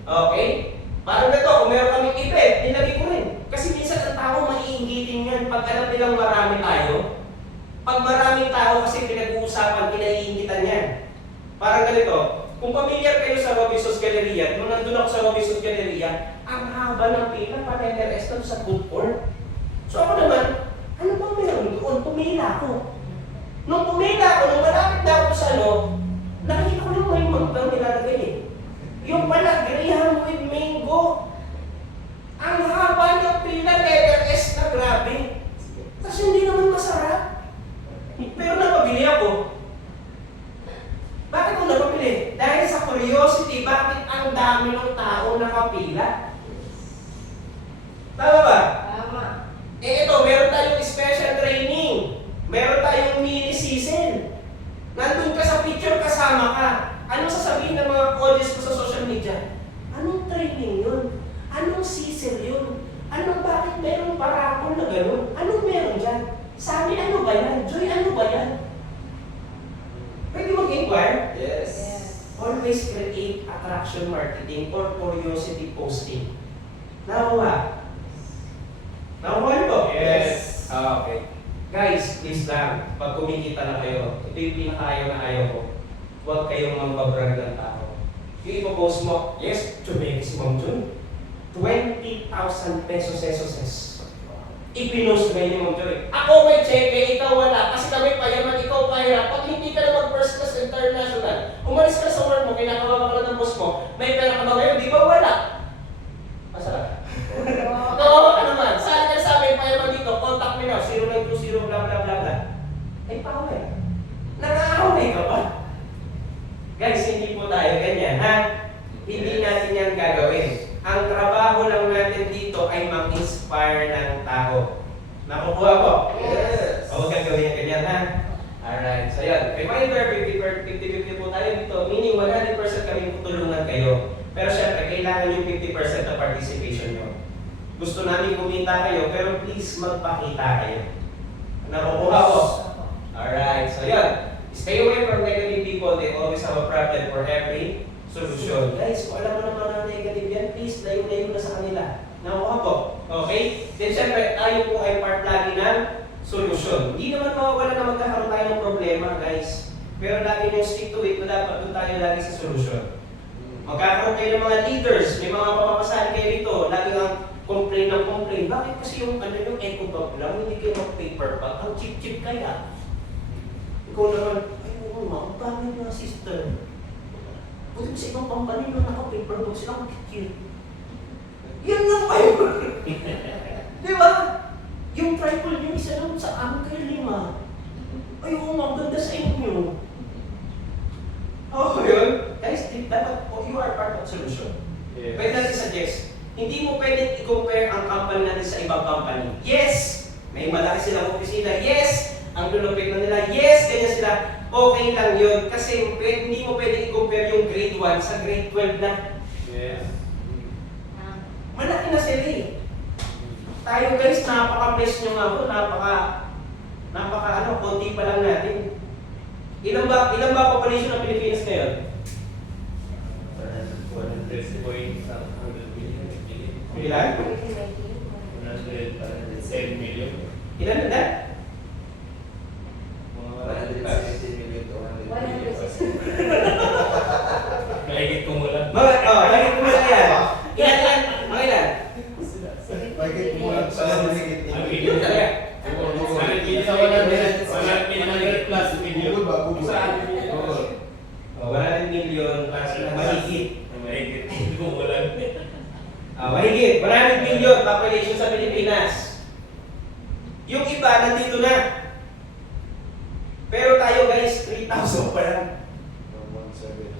Okay? Parang na to, kung meron kaming event, nilagay ko rin. Kasi minsan ang tao maiingitin yan pag alam nilang marami tayo. Pag maraming tao kasi pinag-uusapan, pinaiingitan yan. Parang ganito, kung familiar kayo sa Robinson's Galleria, nung nandun ako sa Robinson's Galleria, ang haba ng pila, pa-NRS na sa food court. So ako naman, ano bang meron doon? Pumila ako. Nung pumila ako, nung malapit na ako sa nakikita ko yung may magdang nilalagay eh. Yung pala, graham with mango. Ang haba ng pila, letter S na grabe. Kasi hindi naman masarap. Pero napabili ako. Tama ba? Tama. Eh ito, meron tayong special training. Meron tayong mini season. Nandun ka sa picture, kasama ka. Anong sasabihin ng mga audience ko sa social media? Anong training yun? Anong season yun? Anong bakit meron parakol na gano'n? Anong meron dyan? Sabi, ano ba yan? Joy, ano ba yan? Pwede mag-inquire? Yes. Always create attraction marketing or curiosity posting. Nakuha? Nakuha niyo po? Yes. Okay. Guys, please lang, pag kumikita na kayo, ito yung pinakaayaw na ayaw ko. Huwag kayong mambabrag ng tao. Yung ipopost mo, yes, tumigil si Ma'am Jun. 20,000 pesos. Ipinost ngayon ni Ma'am Joy. Ako may cheque, ikaw wala. Kasi kami payaman, ikaw pahirap. Pag hindi ka na mag-first class international, umalis ka sa work mo, kinakawawa ka lang ng boss mo, may pera ka ba ngayon? Di ba wala? Masarap. Kawawa ka naman. Saan ka sa amin, payaman dito, contact me now, 0920 blah blah blah blah. Ay, paaway. Nang-aaway ka pa. Guys, hindi po tayo ganyan, ha? Hindi natin yan gagawin. Ang trabaho lang natin dito ay mag-inspire ng tao. Nakukuha po? Yes. O, huwag gagawin yan ganyan, ha? Alright, so yan. Reminder, 50-50 po tayo dito. Meaning, 100% kami tutulungan kayo. Pero syempre, kailangan yung 50% na participation nyo. Gusto namin kumita kayo, pero please magpakita kayo. Nakukuha po? Alright, so yan. Stay away from negative people. They always have a problem for every solution. Guys, kung alam mo naman na negative yan, please, layo-layo na sa kanila. Nakuha po? Okay? Then syempre, tayo po ay part lagi ng solution. Hindi naman mawawala na magkakaroon tayo ng problema, guys. Pero lagi yung stick to it na dapat doon tayo lagi sa solution. Magkakaroon kayo ng mga leaders, may mga papapasahan kayo rito, lagi ang complain ng complain. Bakit kasi yung eco bag lang, hindi kayo mag-paper bag? Ang cheap-cheap kaya. Ikaw naman, ay oo ma, ang pangit na sister. Buti sa ibang company nung naka-paper bag sila, ang cute. Yan lang kayo. Di ba? Yung tripod yung isa lang sa amin kayo 5. Ay oo ma, ang ganda sa inyo. Oh, yun. Guys, dapat you are part of the solution. Yes. Pwede natin suggest, hindi mo pwedeng i-compare ang company natin sa ibang company. Yes! May malaki silang opisina. Yes! Ang lulupit na nila. Yes! Ganyan sila. Okay lang yun. Kasi hindi mo pwedeng i-compare yung grade 1 sa grade 12 na. Yes. Malaki na sila eh. Tayo guys, napaka-bless nyo nga po. Konti pa lang natin. Ilan ba population ng Pilipinas ngayon? 100 point Ilan? 107 million. Ilan na? Mahigit kumulang. Lagi ko na yan. Ilan? Mga ilan? Bakit kumulang sa Ang million Talaga? 100 plus million. Bukod ba? Bukod. Saan? 100 million plus na mahigit. Mahigit kumulang. Mahigit. 100 million population sa Pilipinas. Yung iba, nandito na. Pero tayo guys, 3,000 pa lang.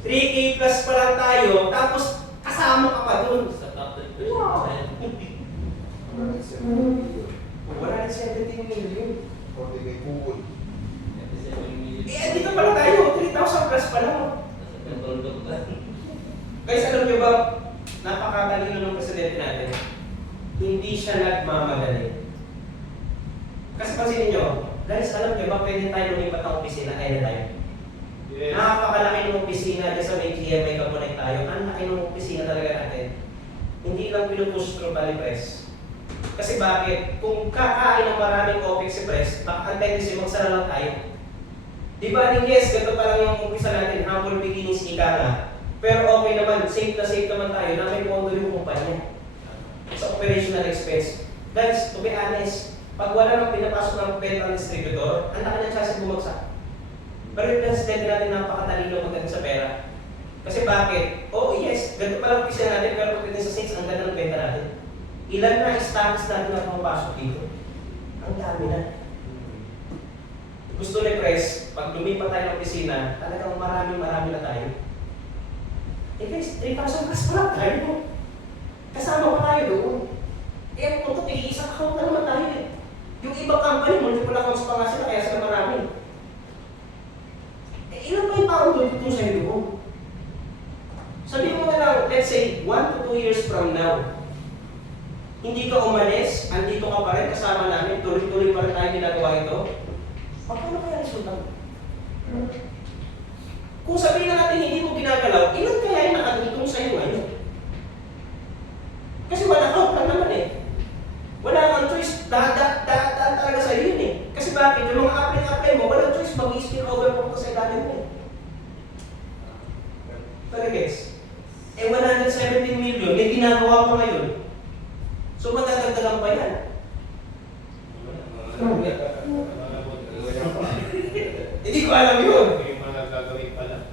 3K plus pa lang tayo, tapos kasama ka pa dun. Wow! 117 million. Eh, dito pala tayo, 3,000 plus pa lang. Guys, alam nyo ba, napakatalino ng presidente natin. Hindi siya nagmamadali. Kasi pansinin nyo, guys, alam nyo ba, pwede tayo lumipat ng opisina anytime. Yes. Napakalaki ng opisina dyan sa may GMA Kapunay tayo. Ang laki ng opisina talaga natin. Hindi lang pinupush through Valley Press. Kasi bakit? Kung kakain ng maraming OPEC si Press, baka ang tendency magsara lang tayo. Di ba, yes, ganito pa lang yung umpisa natin, humble beginnings, ika nga. Pero okay naman, safe naman tayo na may pondo yung kumpanya sa operational expense. Guys, to be honest, pag wala nang pinapasok ng benta ng distributor, ang laki ng chance bumagsak. Pero yung presidente natin napakatalino magdating sa pera. Kasi bakit? Oh yes, ganito pa lang umpisa natin, pero pagdating sa sales, ang ganda ng benta natin. Ilan na stocks natin na pumapasok dito? Ang dami na. Gusto ni Press, pag lumipat tayo ng opisina, talagang marami na tayo. Eh guys, 3,000 plus pa lang tayo. Kasama pa tayo doon. Eh, kung Account na naman tayo eh. Yung ibang company, multiple accounts pa nga sila, kaya sila marami. Eh, ilan pa yung taong tututong sa iyo mo? Sabihin mo na lang, let's say, 1 to 2 years from now, hindi ka umalis, andito ka pa rin, kasama namin, tuloy-tuloy pa rin tayo ginagawa ito, paano kaya resulta mo? Kung sabihin na natin hindi mo ginagalaw, ilan kaya yung nakatutong sa'yo ngayon? Kasi wala ka lang naman eh. Wala kang choice, daan talaga sa'yo yun eh. Kasi bakit? Yung mga apply mo, walang choice, mag-i-spill over mo ka sa ilalim mo eh. Pero guys, 117 million, may ginagawa pa ngayon. So matadagdagan pa yan. Hindi ko alam yun. Yung mga gagawin pala.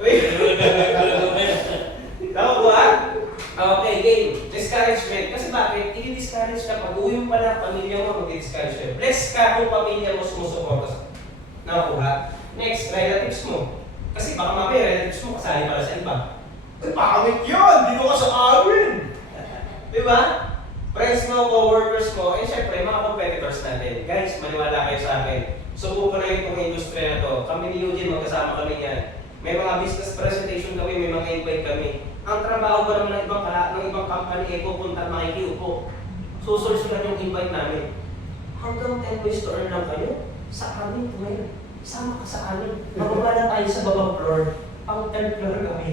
Tama ko ha? Okay, game. Discouragement. Kasi bakit? I-discourage ka pag uwi mo pa ng pamilya mo, mag-discourage ka. Bless ka kung pamilya mo sumusuporta. Nakuha. Next, relatives mo. Kasi baka mamaya relatives mo kasali pala sa iba. Ay, pangit yun! Dito ka sa amin! Diba? Friends mo, co-workers mo, and syempre, mga competitors natin. Guys, maniwala kayo sa akin. Subo ko na itong industriya na to. Kami ni Eugene, magkasama kami yan. May mga business presentation kami, may mga invite kami. Ang trabaho ba naman ng ibang company, pupunta makikiupo. Susulsulan yung invite namin. Hanggang 10 ways to earn lang kayo, sa amin po ngayon. Sama ka sa amin. Mababa na tayo sa babang floor. Pang 10th floor kami.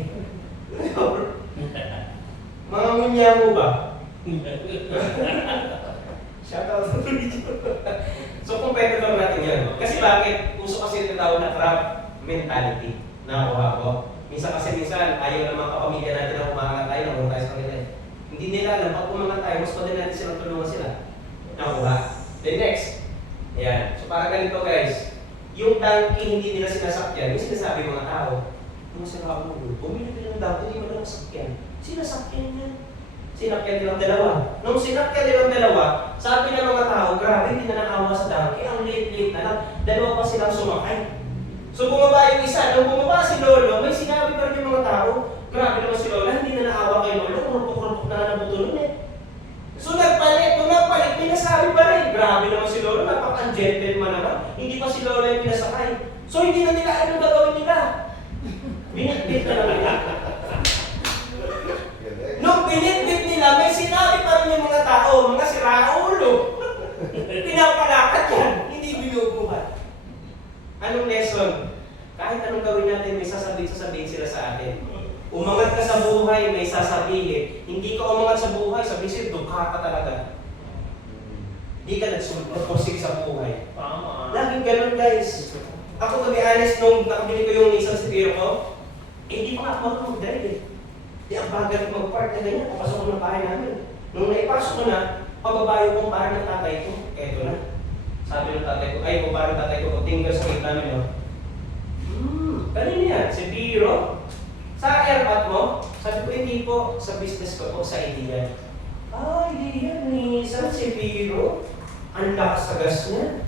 Mga ngunya mo ba? Shoutout sa So, competitor natin yan. Kasi bakit? Puso kasi ito tawag na crab mentality. Nakuha ko. Minsan ayaw ng mga kapamilya natin na umangat tayo, nakuha tayo sa kanila. Hindi nila alam, pag umangat tayo, mas pwede natin silang tulungan sila. Nakuha. Then next. Ayan. So, para ganito guys. Yung donkey hindi nila sinasakyan, yung sinasabi mga tao, yung sila ako, bumili ka ng donkey, hindi mo lang nasakyan. Sinasakyan niya. Sinakyan nilang dalawa. Nung sinakyan nilang dalawa, sabi ng mga tao, grabe, hindi na nakawa sa donkey, ang late-late na lang, dalawa pa silang sumakay. So bumaba yung isa, nung bumaba si Lolo, may sinabi pa rin yung mga tao, grabe naman si Lola, hindi na naawa kay Lolo, kurupok-kurupok na nabuto nun eh. So nagpalit, may nasabi pa rin, grabe naman si Lolo, napaka-gentleman naman, hindi pa si Lolo yung pinasakay. So hindi na nila anong gagawin nila. Binitbit na lang nila. Nung binitbit nila, may sinabi pa rin yung mga tao, mga siraulo. Pinapalakat yan, hindi binubuhat. Anong lesson? Kahit anong gawin natin, may sasabihin sila sa atin. Umangat ka sa buhay, may sasabihin. Hindi ka umangat sa buhay, sabihin dukha ka talaga. Hindi ka nagpursig sa buhay. Tama. Laging ganun guys. Ako to be honest, nung nakabili ko yung Nissan Sphero ko, hindi pa nga ako marunong mag-drive eh. Di ang bagal mag-park na ganyan, papasok ko ng bahay namin. Nung naipasok ko na, pababayo kong parang ng tatay ko, eto na. Sabi ng tatay ko, ay kung parang tatay ko, tinggal sa gate namin, no? Kanina yan, si Biro. Sa airpot mo, sabi ko, hindi po, sa business ko po, sa idea. Ah, hindi yan, Nissan, si Biro. Ang lakas sa gas niya.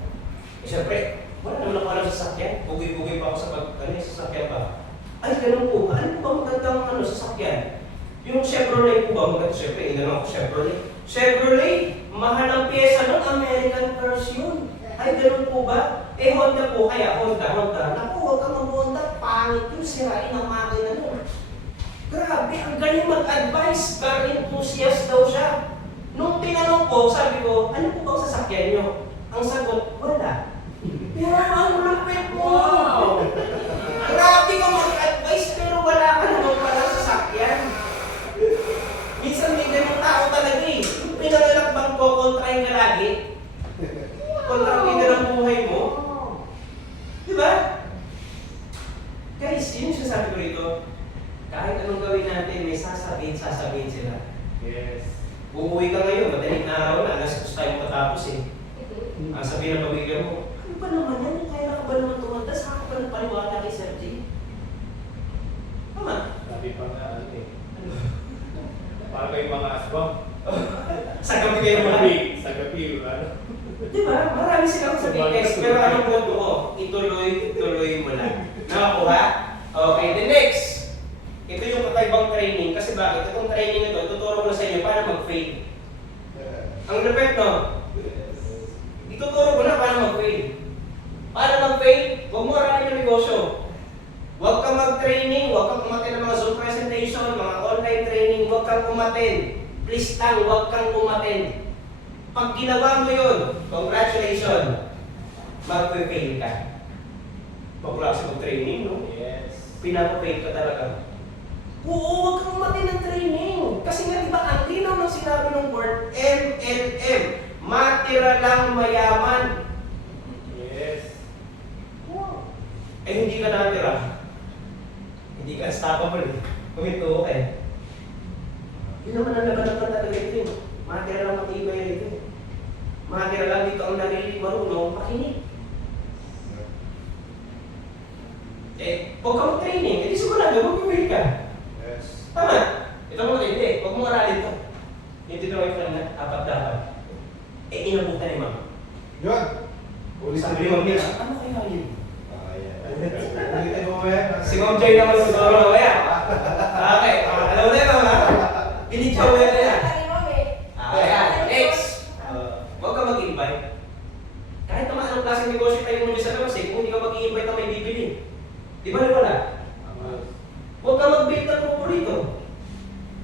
Eh, syempre, wala naman ako alam sa sasakyan. Bugi-bugi pa ako sa sasakyan pa. Ay, ganun po ba? Ano ba magandang sasakyan? Yung Chevrolet po ba maganda? Siyempre, inanong ko Chevrolet. Chevrolet, mahal ang pyesa ng American version. Ay, ganun po ba? Eh, Honda po, kaya Honda. Naku, huwag kang mag-Honda, pangit yung sirain ang makina nun. Grabe, ang galing mag-advise, car enthusiast daw siya. Nung tinanong ko, sabi ko, ano po bang sasakyan nyo? Ang sagot, wala. Pero ang lupit mo! Wow! Grabe ka mag-advise, pero wala ka naman palang sasakyan. Minsan may ganyung tao talaga eh. Yung pinangalakbang ko, kontrahin ka lagi. Kontrahin ka ng buhay mo. Diba? Guys, yun yung sinasabi ko rito. Kahit anong gawin natin, may sasabihin sila. Yes. Uuwi ka ngayon, madaling na araw na, alas 6 tayo matapos eh. Ang sabihin ng pamilya mo, ano ba naman yan? Kaya ka ba naman tumanda? Saan ka ba ng paliwala kay Sir J? Tama? Sabi pa nga eh. Para kayo mga aswang. Sa gabi kayo mga Sa gabi, ano? Diba? Marami silang sabihin. Pero anong punto ko? Ituloy mo lang. Nakakuha? Okay, the next. Ito yung kakaibang training. Kasi bakit? Itong training na ito, tuturo ko na sa inyo paano mag-fail. Ang lupit, no? Pag ginawa mo yun, congratulations, mag-fail ka. Pag-klase mag-training, no? Yes. Pinapapail ka talaga. Oo, huwag kang mati ng training. Kasi nga, di ba, ang linaw ng sinabi ng word, MLM, matira lang mayaman. Yes. Wow. Eh, hindi ka natira. Hindi ka unstoppable eh. Kumito ka eh. Yun naman ang laban talaga ito eh. Matira lang matibay ito eh. Matira lang dito ang narinig marunong makinig. Eh, huwag ka mag-training. Eh, di sigurado, mag-fail ka. Yes. Tama. Ito mo hindi. Huwag mo aralin ito. Hindi ito yung kanina. Apat dapat. Eh, inabutan ni mama. Yun. Sabi ni Ma'am Mitch, ano kaya yun? Ulitin mo yan. Si Ma'am Jay naman siguro na kaya. Okay. Alam mo na yun, ha? Pinitsaw mo yan yan. Ayan. Next. Huwag ka mag-invite. Kahit naman anong klaseng negosyo tayo mo sa labas eh, kung hindi ka mag-i-invite na may bibili. Di ba wala? Huwag ka mag-build ng paborito.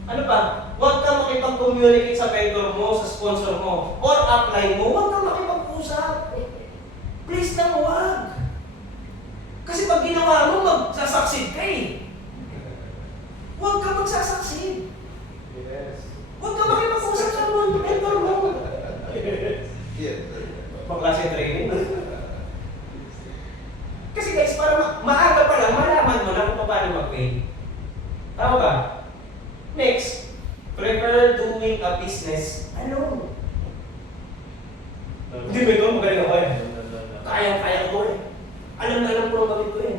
Ano pa? Huwag ka makipag-communicate sa vendor mo, sa sponsor mo, or upline mo. Huwag ka makipag-usap. Please lang, huwag. Kasi pag ginawa mo, magsasucceed ka eh. Huwag ka magsasucceed. Yes. Huwag ka makipag-usap sa vendor mo. Yes. Pang-klase training. Kasi guys, para maaga pa lang, malaman mo na kung paano mag-pay. Tama ba? Next, prefer doing a business alone. Hindi ba ito? Magaling ako eh. Kaya ko eh. Alam na alam ko ang gawin ko eh.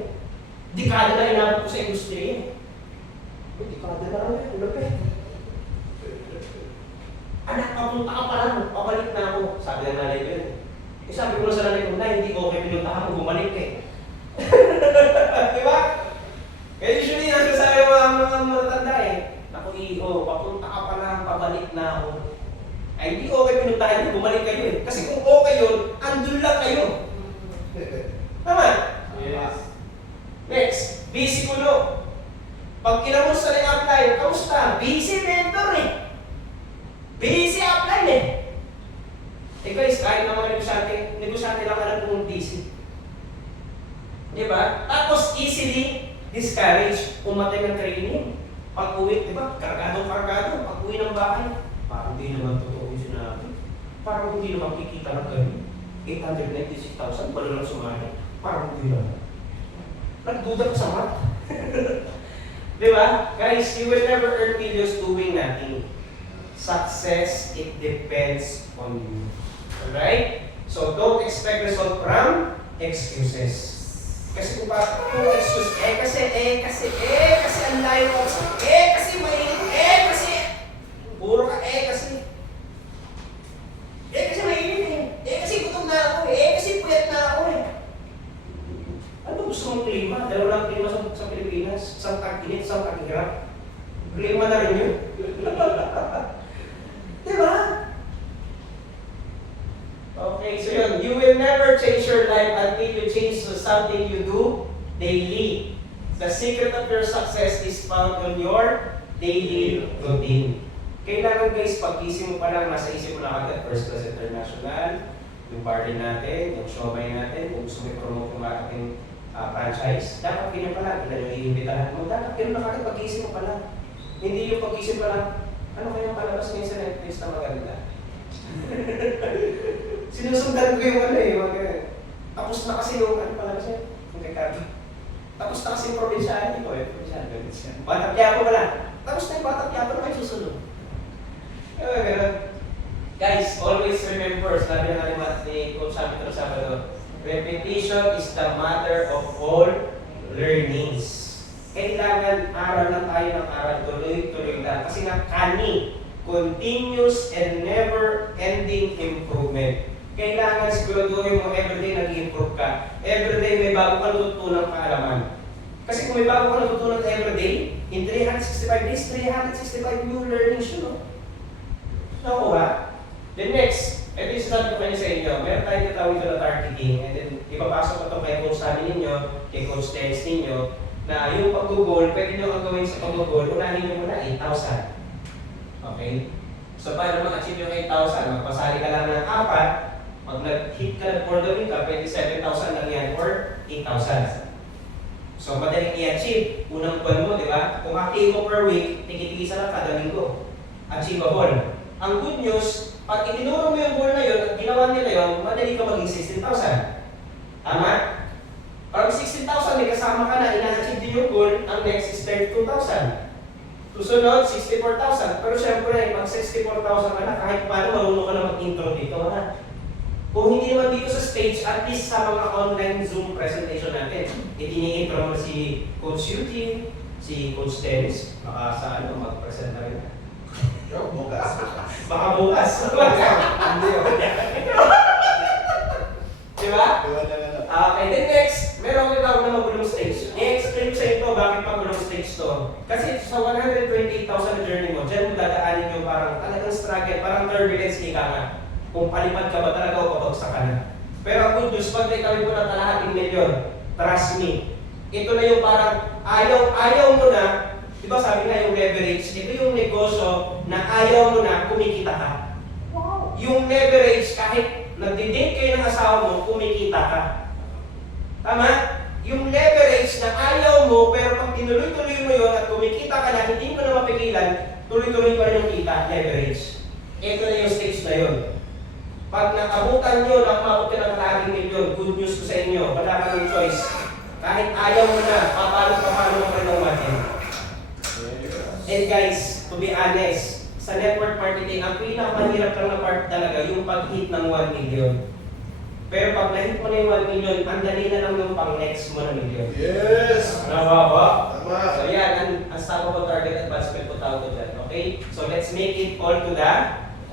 Dekada na inabot ko sa industriya eh. Dekada na lang eh. Ulap eh. Anak, papunta ka pa lang. Pabalik na ako. Sabi ng nanay ko yun. Eh sabi ko na sa nanay ko, na hindi ko okay pinunta ako, bumalik eh. Diba? Kaya usually, nasasabi mga matatanda eh. Naku, iyo, papunta ka pa lang, pabalik na ako. Ay, hindi okay pinuntahan niyo, bumalik kayo eh. Kasi kung okay yun, andun lang kayo. Tama? Yes. Next, busy kulo. Pag kinamusta na yung upline, kamusta? Busy mentor eh. Busy upline eh. Eh guys, kahit na mga negosyante lang alam kung busy. Diba? Tapos easily discourage, umatay ng training. Pag-uwi, diba? Kargado. Pag-uwi ng bahay, parang hindi naman totoo yung sinabi. Parang hindi naman kikita ng gano'n. 896,000, wala lang sumali. Parang hindi naman. Nagduda ka sa mat. Diba? Guys, you will never earn millions doing nothing. Success, it depends on you. Alright? So, don't expect result from excuses. Kasi kung excuse, kasi ang layo ko, kasi mainit, kasi, puro ka, kasi mainit kasi gutom na ako, kasi puyat na ako Ano gusto mong klima? Dalawa lang klima sa Pilipinas, isang tag-init, isang tag-hirap. Klima na rin yun. Diba? Okay, so yun, you will never change your life until you change something you do daily. The secret of your success is found on your daily routine. Kailangan guys, pag-isip mo pa lang, nasa isip mo na agad, First Class International, yung party natin, yung showbay natin, kung gusto mo i-promote yung ating franchise, dapat ganyan pa lang, ilan yung iimbitahan mo, dapat ganyan na kagad pag-isip mo pa lang. Hindi yung pag-isip pa lang, ano kayang palabas ngayon sa Netflix na maganda? Sinusundan ko yung tapos na kasi yung palabas niya, yung kay Carlo. Tapos na kasi yung probinsyano ko provinsyano. Batang Quiapo pa lang. Tapos na yung Batang Quiapo na kayo susunod. Ganun. Guys, always remember, sabi na ni Coach Sabi ito Sabado, repetition is the mother of all learnings. Kailangan aral lang tayo ng aral, tuloy-tuloy lang. Kasi nga, continuous and never-ending improvement. Kailangan siguraduhin mo everyday nag-improve ka. Everyday may bago ka natutunan kaalaman. Kasi kung may bago ka natutunan everyday, in 365 days, 365 new learnings yun, no? Nakuha. Then next, ito yung sinabi ko kanina sa inyo, meron tayong tatawid na targeting, and then ipapasok ko ito kay Coach Sabi ninyo, kay Coach Dennis ninyo, na yung pag-goal, pwede nyo ang gawin sa pag-goal, unahin nyo muna 8,000. Okay? So paano ma-achieve yung 8,000? Magpasali ka lang ng 4. Pag nag-hit ka ng for the week, 27,000 lang yan or 8,000. So madaling i-achieve. Unang buwan mo, di ba? Kung aktibo per week, tigit-isa lang kada linggo. Achievable. Ang good news, pag itinuro mo yung goal na yun at ginawa nila yun, madali ka maging 16,000. Tama? Pag 16,000 may kasama ka na, ina-achieve din yung goal, ang next is 32,000. Susunod, 64,000. Pero syempre, pag 64,000 ka na, kahit paano marunong ka na mag-intro dito, ha? Kung hindi naman dito sa stage, at least sa mga online Zoom presentation natin, itini-intro mo si Coach Eugene, si Coach Dennis, baka sa ano, mag-present na rin. Yo, bukas. Baka bukas. Hindi oh. Diba? Diba na lang. Okay, then next, meron kita ako na magulong stage. I-explain ko sa ito bakit magulong stage to. Kasi sa 128,000 na journey mo, dyan mo dadaanin yung parang talagang struggle, parang turbulence ika nga. Kung palipad ka ba talaga o papagsak ka na. Pero ang good news, pag naitawid mo na kalahating milyon, trust me, ito na yung parang ayaw mo na, di ba sabi nga yung leverage, ito yung negosyo na ayaw mo na kumikita ka. Yung leverage, kahit nagdi-date kayo ng asawa mo, kumikita ka. Tama? Yung leverage na ayaw mo, pero pag tinuloy-tuloy mo yun at kumikita ka na, hindi mo na mapigilan, tuloy-tuloy pa rin yung kita, leverage. Ito na yung stage na yun. Pag nakabutan nyo, nakamabot ka ng kalahating milyon, good news ko sa inyo, wala ka ng choice. Kahit ayaw mo na, papalo mo pa rin ang matin. And guys, to be honest, sa network marketing, ang pinakamahirap lang na part talaga yung pag-hit ng 1 million. Pero pag na-hit mo na yung 1 million, ang dali na lang yung pang-next mo na million. Yes! Tama. Tama! So yan, unstoppable target advancement po tawag ko dyan. Okay? So let's make it all to the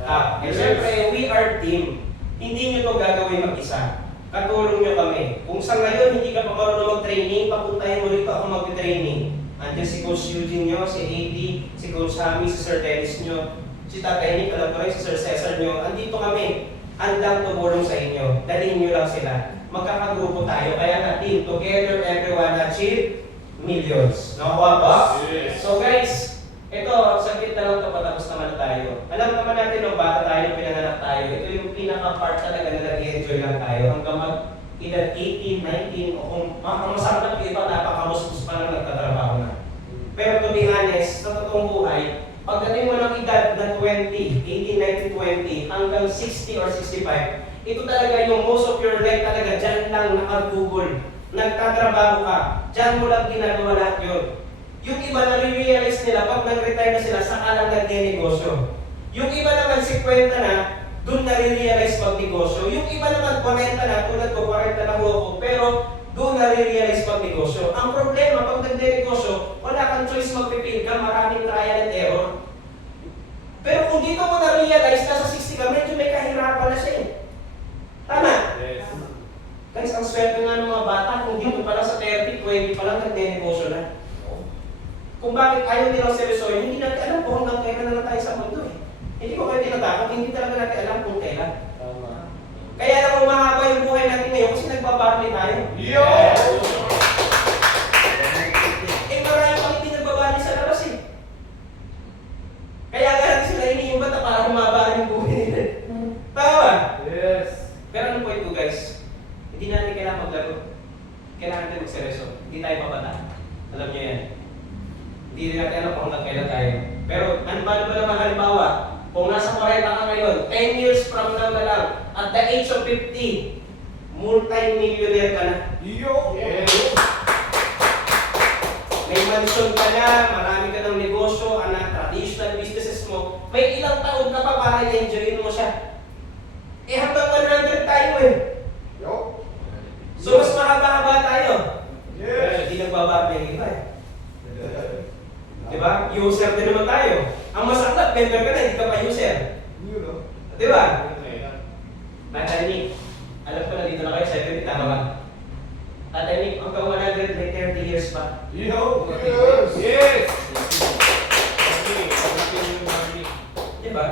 top. And syempre, we are team. Hindi nyo to gagawin mag-isa. Katulong nyo kami. Kung sa ngayon hindi ka pa marunong mag-training, papuntahin mo rito ako mag-training. Andiyan si Coach Eugene nyo, si AD, si Coach Hami, si Sir Dennis nyo, si Tatay Nick, alam ko rin, si Sir Cesar nyo. Andito kami. Andang tumulong sa inyo. Dalhin nyo lang sila. Magkakagrupo tayo. Kaya nga team, together everyone achieve millions. Nakuha ba? Yes. So guys, ito, saglit na lang ito patapos naman tayo. Alam naman natin nung bata tayo, pinanganak tayo, ito yung pinaka-part talaga na nag-enjoy lang tayo hanggang mag-edad 18, 19, o kung ang masarap yung iba, napakamuskus pa lang nagtatrabaho na. Pero to be honest, sa totoong buhay, pagdating mo ng edad na 20, 18, 19, 20, hanggang 60 or 65, ito talaga yung most of your life talaga, dyan lang nakagugol. Nagtatrabaho ka, dyan mo lang ginagawa lahat yun. Yung iba na-realize nila, pag nag-retire na sila, saka lang nag-negosyo. Yung iba naman 50 na, doon na-realize pag-negosyo. Yung iba naman 40 na, tulad ko 40 na ako, pero doon na-realize pag-negosyo. Ang problema, pag nag-negosyo, wala kang choice magpipil ka, maraming trial and error. Pero kung dito mo na-realize, nasa 60 ka, medyo may kahirapan na siya eh. Tama? Yes. Guys, ang swerte nga ng mga bata, kung dito pa lang sa 30, 20 pa lang nag-negosyo na. Kung bakit ayaw nilang seryosohin, hindi natin alam kung hanggang kailan na lang tayo sa mundo eh. Hindi ko kayo tinatakot, hindi talaga natin alam kung kailan. Tama. Kaya lang kung mahaba yung buhay natin ngayon kasi nagbabarley tayo. Yo! Eh marami pang hindi nagbabarley sa labas eh. Kaya nga natin sila iniimbat na para humaba yung buhay nila. Tama? Yes. Pero ano po ito guys? Hindi natin kailangan maglaro. Kailangan natin magseryoso. Hindi tayo pabata. Alam niyo yan. Hindi rin natin alam kung hanggang kailan tayo. Pero ano ba naman halimbawa? Kung nasa 40 ka ngayon, 10 years from now na lang, at the age of 50, multi-millionaire ka na. Yo! Yes. May mansion ka na, marami ka ng negosyo, traditional businesses mo, may ilang taon ka pa para i-enjoyin mo siya. Eh hanggang 100 tayo eh. Yo! So mas mahaba-haba tayo. Yes! Hindi nagbababay iba eh. Diba? User din naman tayo. Ang masaklat, member ka na, hindi ka pa user. Yun no? Diba? Tatay Nick, alam ko na dito na kayo, 70, tama ba? Tatay Nick, hanggang 100, may 30 years pa. Yo! Yes! Yes! Okay. Diba?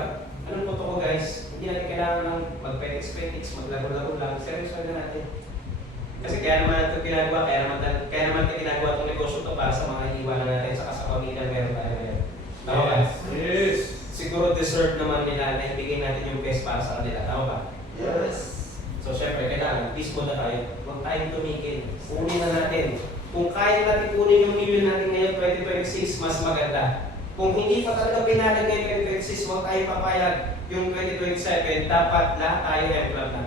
Anong puto ko guys? Hindi natin kailangan ng mag-petix-petix, maglaro-laro lang. Seryoso na natin. Kasi kaya naman natin ginagawa, kaya naman natin ginagawa itong negosyo to para sa mga iniwanan natin sa pamilya meron tayo ngayon. Tama ba? Yes. Si siguro deserve naman nila na ibigay natin yung best para sa kanila. Tama ba? Yes. So syempre, kailangan, peace muna tayo. Huwag tayong tumigil. Kunin na natin. Kung kaya natin kunin yung million natin ngayon 2026, mas maganda. Kung hindi pa talaga pinalag ngayon 2026, huwag tayong papayag. Yung 2027, dapat lahat tayo M-Club na.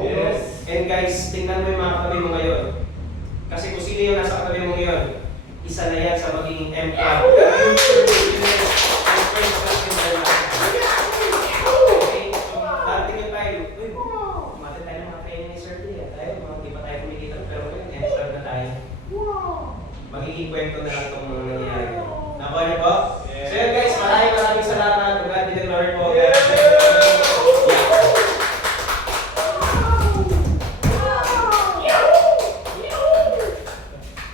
Yes. And guys, tingnan mo yung mga katabi mo ngayon. Kasi kung sino yung nasa katabi mo ngayon, isa na yan sa magiging M-Club. Future millionaires and first class in their life. Okay? So, darating yung time, uy, mati tayo ng mga training ni Sir D. Tayo, hindi pa tayo kumikita, pero ngayon, M-Club na tayo. Magiging kwento na lang itong mga nangyayari. Nakuha niyo po? Yes. So yun guys, maraming salamat. To God be the glory po. Yes.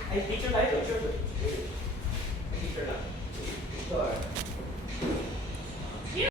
Ay, picture tayo, picture.